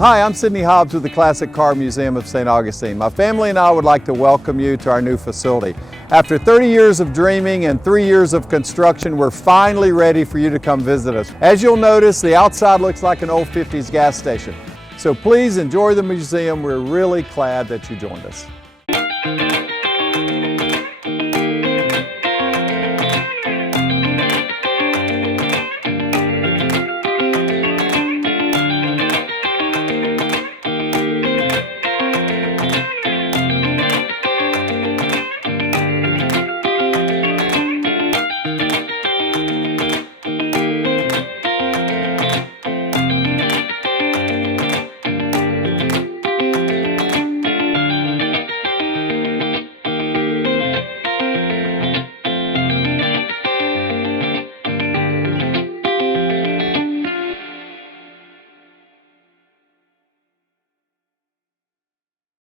Hi, I'm Sidney Hobbs with the Classic Car Museum of St. Augustine. My family and I would like to welcome you to our new facility. After 30 years of dreaming and 3 years of construction, we're finally ready for you to come visit us. As you'll notice, the outside looks like an old 50s gas station. So please enjoy the museum. We're really glad that you joined us.